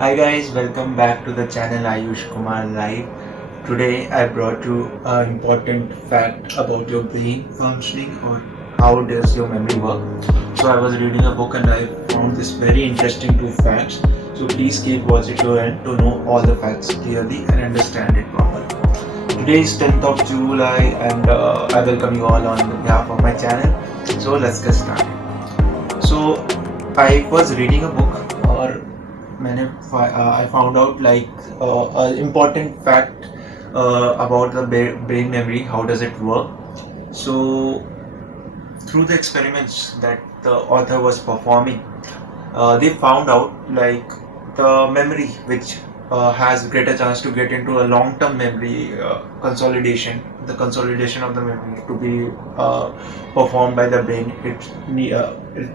Hi guys, welcome back to the channel Ayush Kumar Live. Today I brought you an important fact about your brain functioning or how does your memory work. So I was reading a book and I found this very interesting two facts. So please keep watching to end to know all the facts clearly and understand it properly. Today is 10th of July and I welcome you all on behalf of my channel. So let's get started. So I was reading a book or I found out like an important fact about the brain memory. How does it work? So through the experiments that the author was performing, they found out like the memory which has greater chance to get into a long-term memory consolidation, the consolidation of the memory to be performed by the brain.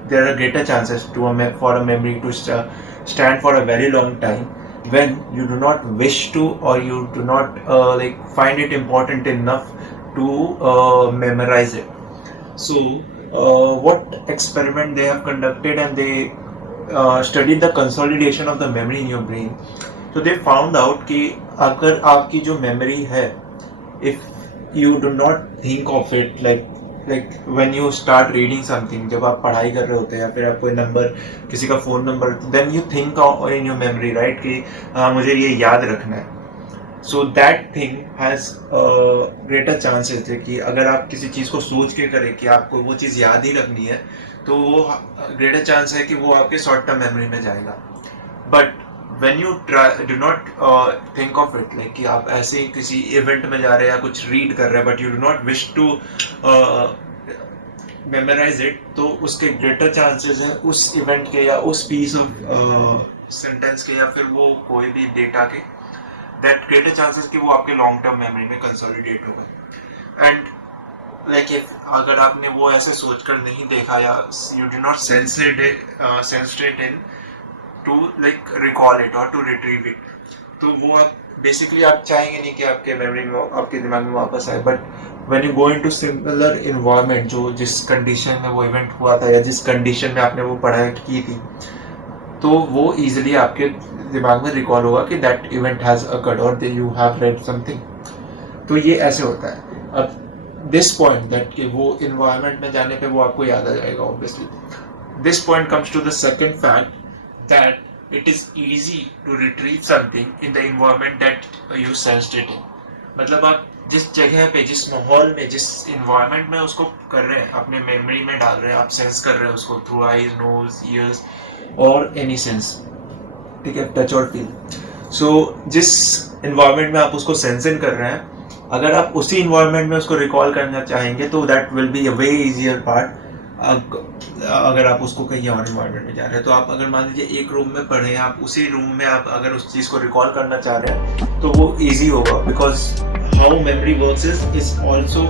There are greater chances to for a memory to stand for a very long time when you do not wish to or you do not like find it important enough to memorize it. So, what experiment they have conducted and they studied the consolidation of the memory in your brain. So they found out कि अगर आपकी जो memory है, if you do not think of it like when you start reading something, जब आप पढ़ाई कर रहे होते हैं या फिर आप कोई नंबर किसी का phone number, then you think in your memory, right, कि मुझे ये याद रखना है. So that thing has greater chances है कि अगर आप किसी चीज़ को सोच के करें कि आपको वो चीज़ याद ही रखनी है तो वो ग्रेटर चांस है कि वो आपके शॉर्ट टर्म मेमोरी में जाएगा. But when you try do not think of it like कि आप ऐसे ही किसी इवेंट में जा रहे हैं या कुछ रीड कर रहे हैं but you do not wish to memorise it, तो उसके ग्रेटर चांसेस हैं उस इवेंट के या उस पीस ऑफ सेंटेंस के या फिर वो कोई भी डेटा के, that greater chances कि वो आपके लॉन्ग टर्म मेमोरी में कंसोलिडेट हो गए. एंड लाइक अगर आपने वो ऐसे सोचकर नहीं देखा या you do not sense it in to like recall it और टू रिट्रीव इट, तो वो आप बेसिकली आप चाहेंगे नहीं कि आपके मेमोरी में आपके दिमाग में वापस आए. But when you go into similar environment, जो जिस कंडीशन में वो इवेंट हुआ था या जिस कंडीशन में आपने वो पढ़ाई की थी, तो वो इजीली आपके दिमाग में रिकॉल होगा कि दैट इवेंट हैज अकर्ड और यू हैव रेड समथिंग. तो ये ऐसे होता है. अब दिस पॉइंट दैट कि वो इन्वायरमेंट में जाने पे वो आपको याद आ जाएगा obviously. This point comes to the second fact that it is easy to retrieve something in the environment that you sensed it in. मतलब आप जिस जगह पे, जिस माहौल में, जिस इन्वायरमेंट में उसको कर रहे हैं, अपने मेमोरी में डाल रहे हैं, आप सेंस कर रहे हैं उसको थ्रू आईज, नोज, ईयर्स और एनी सेंस, ठीक है, टच और फील. सो जिस इन्वायरमेंट में आप उसको सेंसिंग कर रहे हैं, अगर आप उसी इन्वायरमेंट में उसको रिकॉल करना चाहेंगे तो that will be a way easier part. अगर आप उसको कहीं और इन्वायरमेंट में जा रहे हैं, तो आप अगर मान लीजिए एक रूम में पढ़े हैं, आप उसी रूम में आप अगर उस चीज़ को रिकॉल करना चाह रहे हैं तो वो ईजी होगा. Because how memory works is also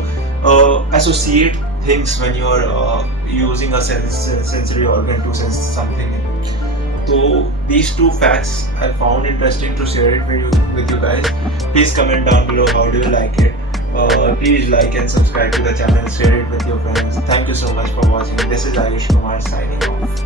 associate things when you are using a sensory organ to sense something. So these two facts I found interesting to share it with you guys. Please comment down below how do you like it. Please like and subscribe to the channel, share it with your friends. Thank you so much for watching. This is Ayush Kumar signing off.